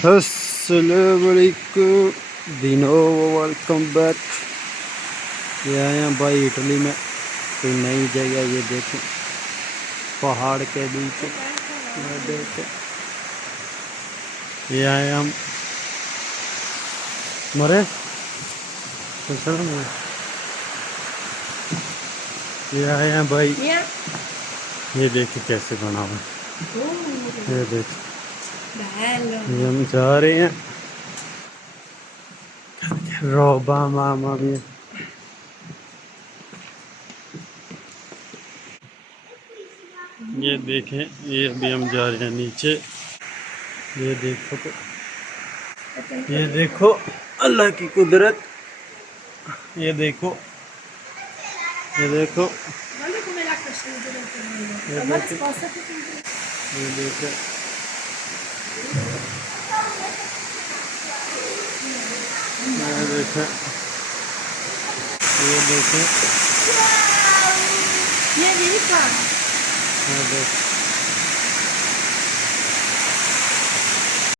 अस्सलामुअलैकुम दिनो, welcome back. ये आए हैं भाई इटली में कोई नई जगह। ये देखें पहाड़ के बीच। ये देखें, ये आए हम मरे ये आए हैं भाई। ये देखिए कैसे बना हुआ है। ये देखिए ये हम जा रहे हैं रोबा मामा भी। ये देखें, ये अभी हम जा रहे हैं नीचे। ये देखो तो, ये देखो अल्लाह की कुदरत। ये देखो, ये देखो, ये देखो, ये देखो, ये देखो, ये देखो, ये देखो।